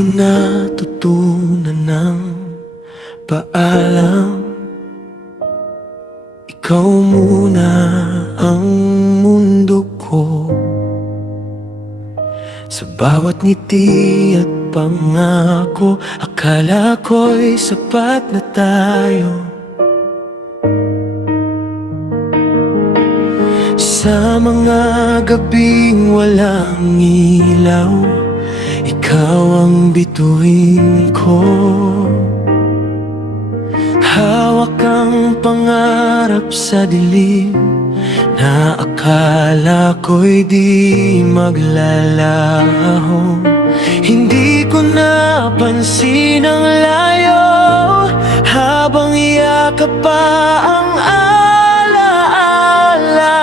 ko natutunan ng paalam. Ikaw muna ang mundo ko. Sa bawat ngiti at pangako, akala ko'y sapat na tayo. Sa mga gabing walang ilaw, ikaw ang bituin ko. Hawak ang pangarap sa dilim na akala ko'y di maglalaho. Hindi ko napansin ang layo habang yakap pa ang alaala.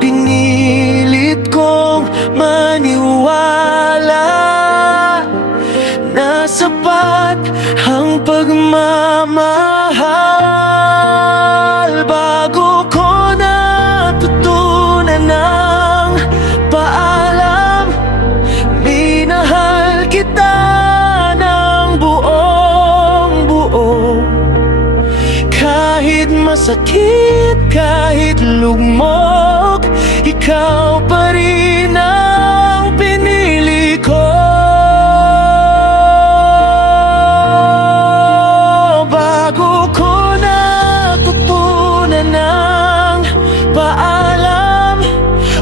Pinilit kong maniwala na sapat ang pagmamahal. Bago ko natutunan ng paalam, minahal kita ng buong buo. Kahit masakit, kahit lugmok, ikaw pa rin ang pinili ko. Bago ko natutunan ng paalam,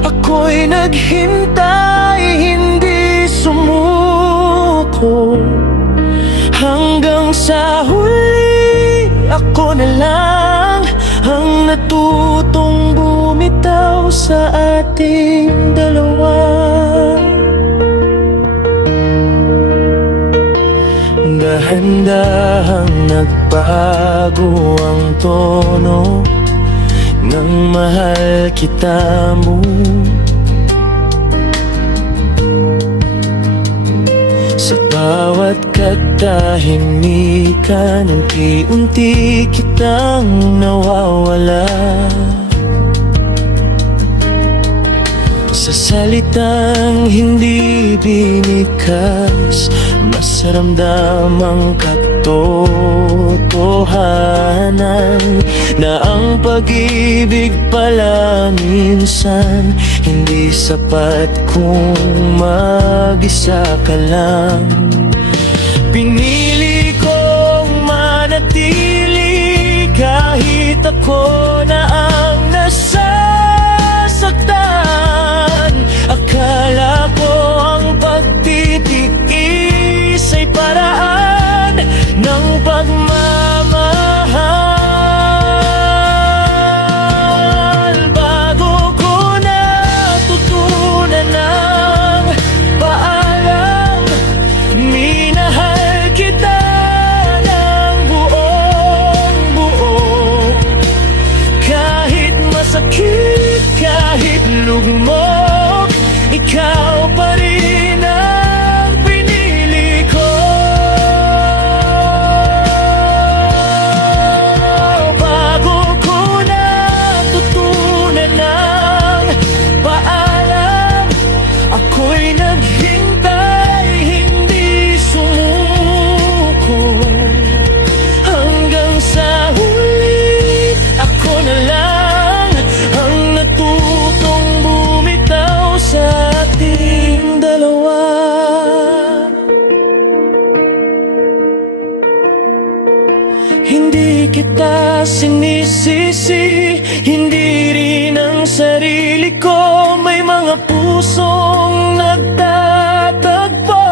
ako'y naghintay, hindi sumuko. Hanggang sa huli, ako na lang ang natutong bumitaw sa ating dalawa. Dahan-dahang nagbago ang tono ng mahal kita mo. Sa bawat katahimikan, unti-unti kitang nawawala. Sa salitang hindi binikas, mas ramdam ang katotohanan na ang pag-ibig pala minsan hindi sapat kung mag-isa ka lang. Pinili kong manatili kahit ako na ang nasasaktan. Akala ko ang pagtitiis ay paraan ng pagmamahal. Bago ko natutunan ng paalam, minahal kita ng buong buo. Kahit masakit, kahit lugmok, ikaw pa rin ang pinili ko. Bago ko natutunan ng paalam, ako'y naghintay, hindi sumuko. Hanggang sa huli, ako na lang ang natutong bumitaw sa ating dalawa. Hindi kita sinisisi, hindi rin ang sarili ko. May mga pusong nagtatagpo,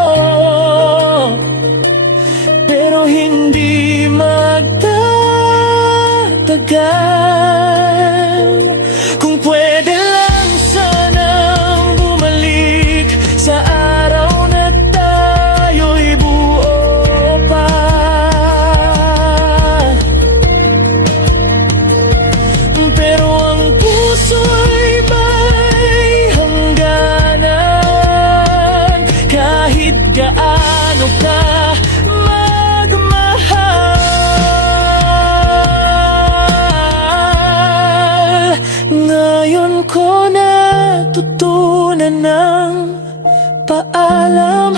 pero hindi magtatagal. Kung pwede lang sanang bumalik sa araw na tayo'y buo pa. Pero ang puso'y may hangganan, kahit gaano ka magmahal. Ngayon ko natutunan ng paalam.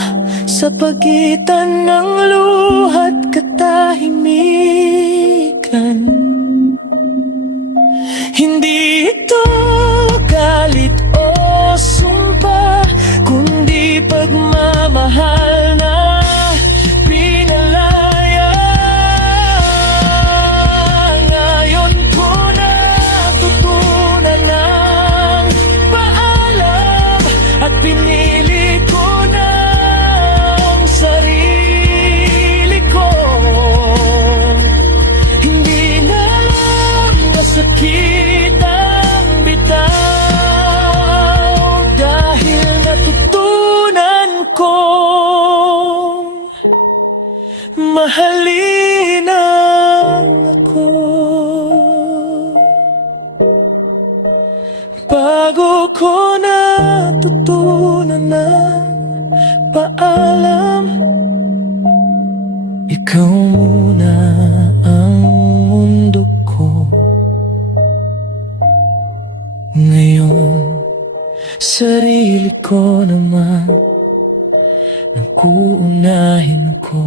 sa pagitan ng luha't katahimikan. Hindi ito galit o sumpa, kundi pagmamahal na pinalaya. Ngayon ko natutunan ng paalam at pinili ko ng sarili ko. Hindi na masakit ang bitaw dahil natutunan ko mahalin ako. Bago ko natutunan na paalam, ikaw muna ang mundo ko. Ngayon, sarili ko naman nang kuunahin ko.